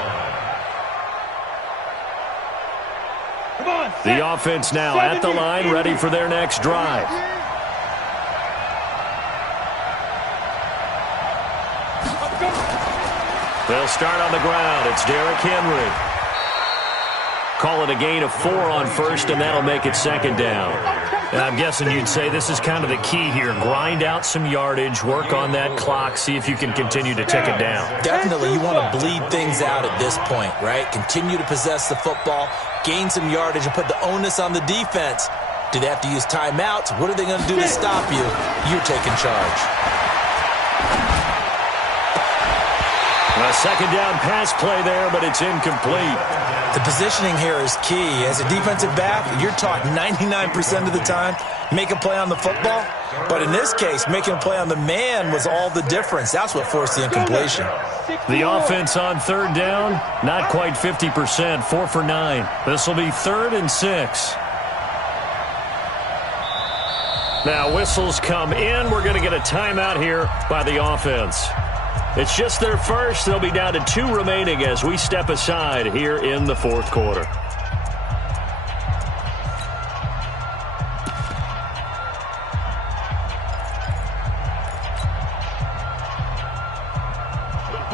line. The offense now at the line, ready for their next drive. They'll start on the ground. It's Derrick Henry. Call it a gain of 4 on first, and that'll make it second down. And I'm guessing you'd say this is kind of the key here. Grind out some yardage, work on that clock, see if you can continue to tick it down. Definitely, you want to bleed things out at this point, right? Continue to possess the football, gain some yardage, and put the onus on the defense. Do they have to use timeouts? What are they going to do to stop you? You're taking charge. A second down pass play there, but it's incomplete. The positioning here is key. As a defensive back, you're taught 99% of the time, make a play on the football. But in this case, making a play on the man was all the difference. That's what forced the incompletion. The offense on third down, not quite 50%, 4 for 9. This will be 3rd and 6. Now whistles come in. We're going to get a timeout here by the offense. It's just their first. They'll be down to 2 remaining as we step aside here in the 4th quarter.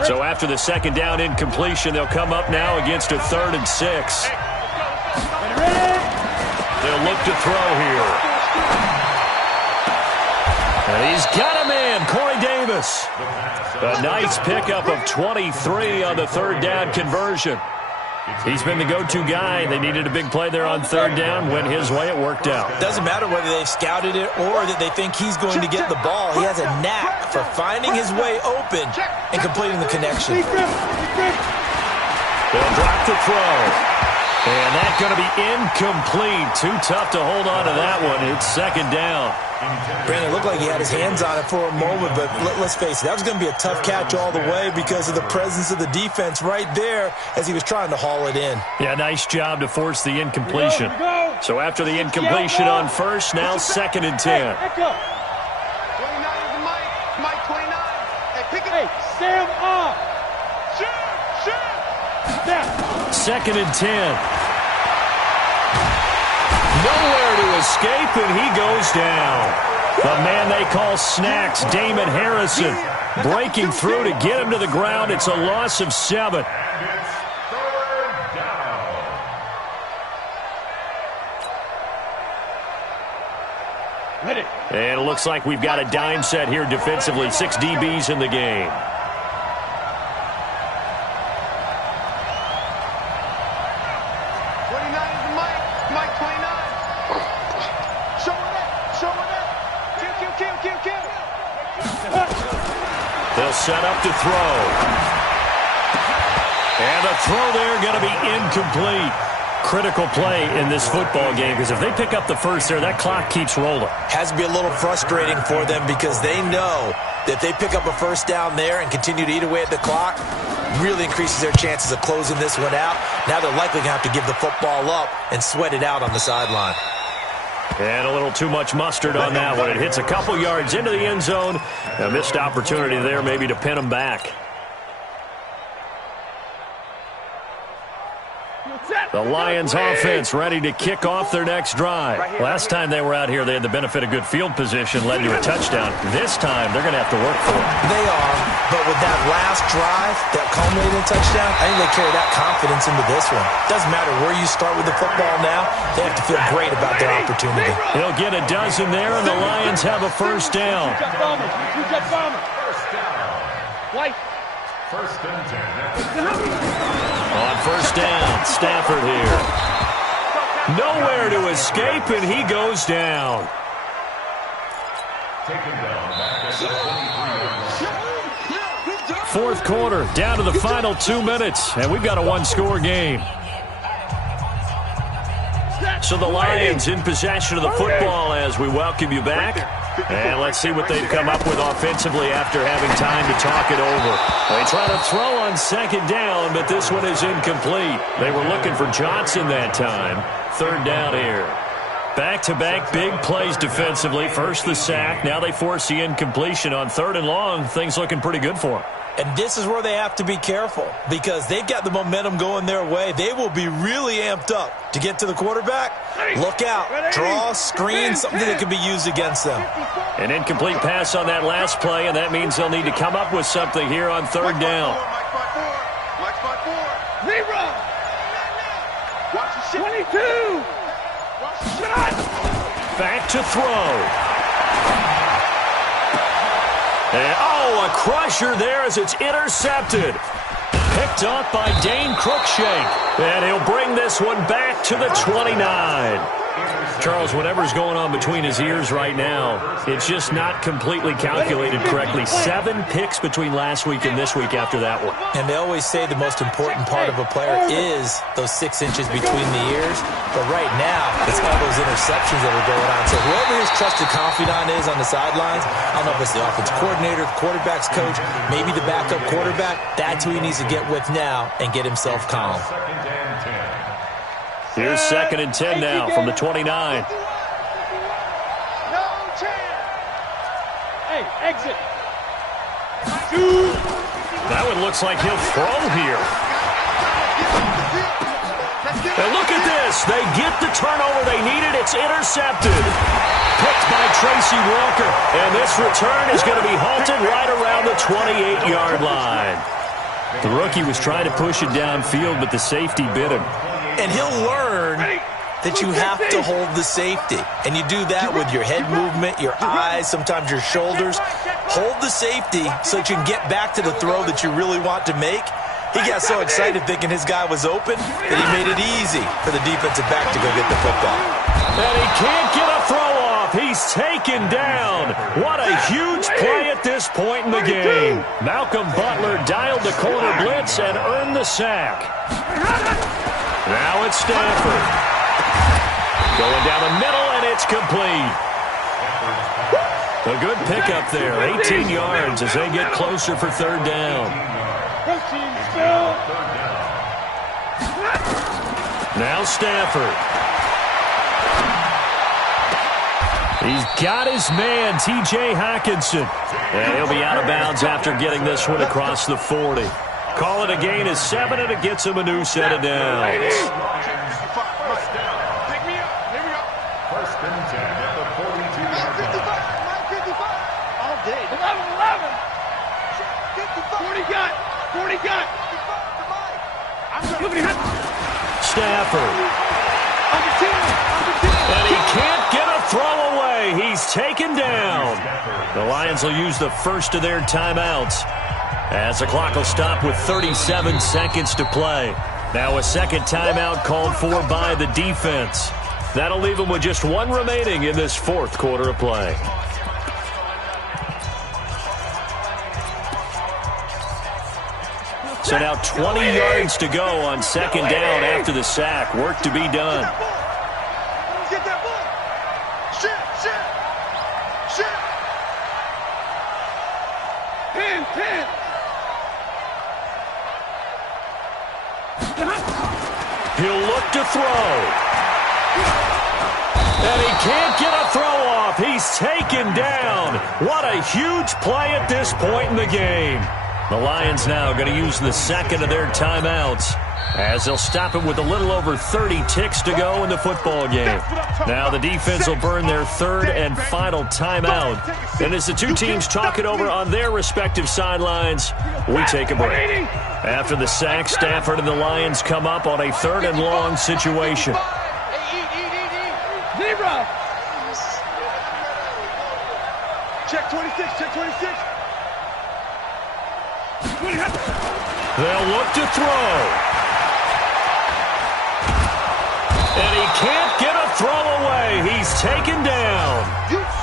So after the second down incompletion, they'll come up now against a 3rd and 6. They'll look to throw here. And he's got a man, Corey Davis. A nice pickup of 23 on the 3rd down conversion. He's been the go-to guy. They needed a big play there on 3rd down. Went his way, it worked out. Doesn't matter whether they've scouted it or that they think he's going to get the ball. He has a knack for finding his way open and completing the connection. They'll drop the throw. And that's going to be incomplete. Too tough to hold on to that one. It's second down. Brandon, it looked like he had his hands on it for a moment, but let's face it, that was going to be a tough catch all the way because of the presence of the defense right there as he was trying to haul it in. Yeah, nice job to force the incompletion. So after the incompletion on first, now second and 10. 29 is the Mike. Mike 29. Hey, pick it. Hey, Sam off. Second and 10. Nowhere to escape, and he goes down. The man they call Snacks, Damon Harrison, breaking through to get him to the ground. It's a loss of 7. And it's third down. Ready. And it looks like we've got a dime set here defensively. 6 DBs in the game. 29 is the Mike. Mike 29. Show it up. Show it up. Kill. They'll set up to throw. And the throw there going to be incomplete. Critical play in this football game because if they pick up the first there, that clock keeps rolling. Has to be a little frustrating for them because they know that if they pick up a first down there and continue to eat away at the clock, really increases their chances of closing this one out. Now they're likely going to have to give the football up and sweat it out on the sideline. And a little too much mustard on that one. It hits a couple yards into the end zone. A missed opportunity there maybe to pin them back. The Lions offense ready to kick off their next drive. Last time they were out here, they had the benefit of good field position, led to a touchdown. This time, they're going to have to work for it. They are, but with that last drive, that culminated touchdown, I think they carry that confidence into this one. Doesn't matter where you start with the football now, they have to feel great about their opportunity. They'll get a dozen there, and the Lions have a first down. First down. White. First and 10. On first down, Stafford here. Nowhere to escape, and he goes down. Taken down back at the 23-yard line. Fourth quarter, down to the final 2 minutes, and we've got a one-score game. So the Lions in possession of the football as we welcome you back. And let's see what they've come up with offensively after having time to talk it over. They try to throw on second down, but this one is incomplete. They were looking for Johnson that time. Third down here. Back-to-back big plays defensively. First the sack. Now they force the incompletion on third and long. Things looking pretty good for them. And this is where they have to be careful because they've got the momentum going their way. They will be really amped up to get to the quarterback. Look out. Draw, screen, something that can be used against them. An incomplete pass on that last play, and that means they'll need to come up with something here on third down. Mike 5-4. Zero. Watch the shit. 22. Shot. Back to throw. And, a crusher there as it's intercepted. Picked up by Dane Cruikshank. And he'll bring this one back to the 29. Charles, whatever's going on between his ears right now, it's just not completely calculated correctly. 7 picks between last week and this week after that one. And they always say the most important part of a player is those 6 inches between the ears. But right now, it's all those interceptions that are going on. So whoever his trusted confidant is on the sidelines, I don't know if it's the offensive coordinator, quarterback's coach, maybe the backup quarterback, that's who he needs to get with now and get himself calm. Second and 10. Here's second and 10 now from the 29. No chance. Hey, exit. That one looks like he'll throw here. And look at this. They get the turnover they needed. It's intercepted. Picked by Tracy Walker. And this return is going to be halted right around the 28-yard line. The rookie was trying to push it downfield, but the safety bit him. And he'll learn that you have to hold the safety. And you do that with your head movement, your eyes, sometimes your shoulders. Hold the safety so that you can get back to the throw that you really want to make. He got so excited thinking his guy was open that he made it easy for the defensive back to go get the football. And he can't get a throw off. He's taken down. What a huge play at this point in the game. Malcolm Butler dialed the corner blitz and earned the sack. Now it's Stafford. Going down the middle, and it's complete. A good pickup there, 18 yards as they get closer for third down. Now Stafford. He's got his man, T.J. Hawkinson. And he'll be out of bounds after getting this one across the 40. Call it a gain of 7, and it gets him a new set of downs. First and 10 at the 42-yard line. All day. 40 got. Stafford. And he can't get a throw away. He's taken down. The Lions will use the first of their timeouts as the clock will stop with 37 seconds to play. Now a second timeout called for by the defense. That'll leave them with just one remaining in this fourth quarter of play. So now 20 yards to go on second down after the sack. Work to be done. Get that ball. Shit. 10. He'll look to throw. And he can't get a throw off. He's taken down. What a huge play at this point in the game. The Lions now going to use the second of their timeouts as they'll stop it with a little over 30 ticks to go in the football game. Now the defense will burn their third and final timeout. And as the two teams talk it over on their respective sidelines, we take a break. After the sack, Stafford and the Lions come up on a third and long situation. Zero. Check 26. They'll look to throw. And he can't get a throw away. He's taken down.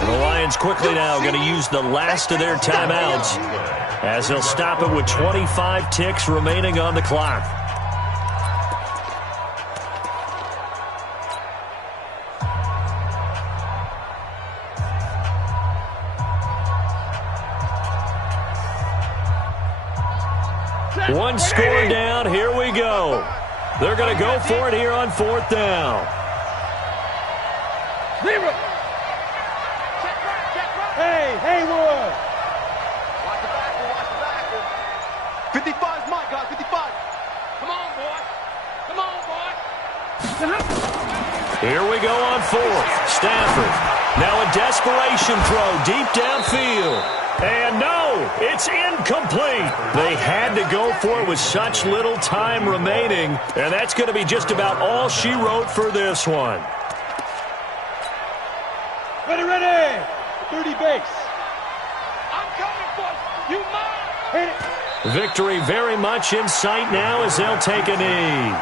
And the Lions quickly now going to use the last of their timeouts as they'll stop it with 25 ticks remaining on the clock. One score down. Here we go. They're going to go for it here on fourth down. Zero. Hey, Haywood. Watch the back. 55 is mine, guys. 55. Come on, boy. Here we go on fourth. Stafford. Now a desperation throw deep downfield. And no, it's incomplete. They had to go for it with such little time remaining. And that's going to be just about all she wrote for this one. Ready. 30 base. I'm coming for you. Mine. Hit it. Victory very much in sight now as they'll take a knee.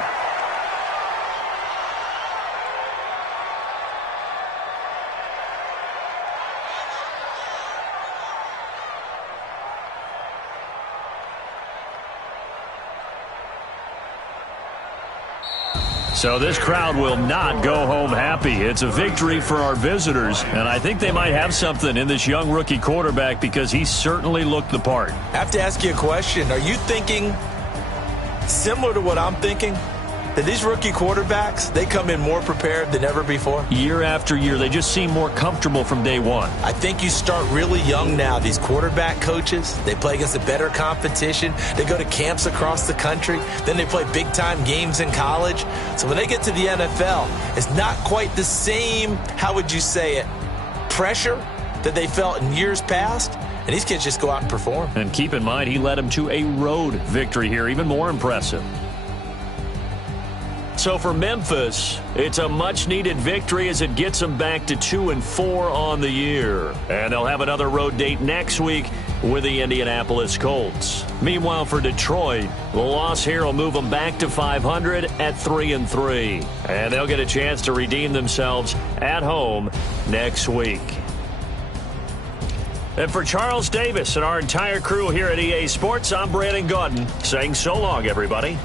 So this crowd will not go home happy. It's a victory for our visitors, and I think they might have something in this young rookie quarterback because he certainly looked the part. I have to ask you a question. Are you thinking similar to what I'm thinking? That these rookie quarterbacks, they come in more prepared than ever before? Year after year, they just seem more comfortable from day one. I think you start really young now. These quarterback coaches, they play against a better competition. They go to camps across the country. Then they play big-time games in college. So when they get to the NFL, it's not quite the same, how would you say it, pressure that they felt in years past. And these kids just go out and perform. And keep in mind, he led them to a road victory here, even more impressive. So for Memphis, it's a much-needed victory as it gets them back to 2-4 on the year. And they'll have another road date next week with the Indianapolis Colts. Meanwhile, for Detroit, the loss here will move them back to 500 at 3-3. And they'll get a chance to redeem themselves at home next week. And for Charles Davis and our entire crew here at EA Sports, I'm Brandon Gaudin saying so long, everybody.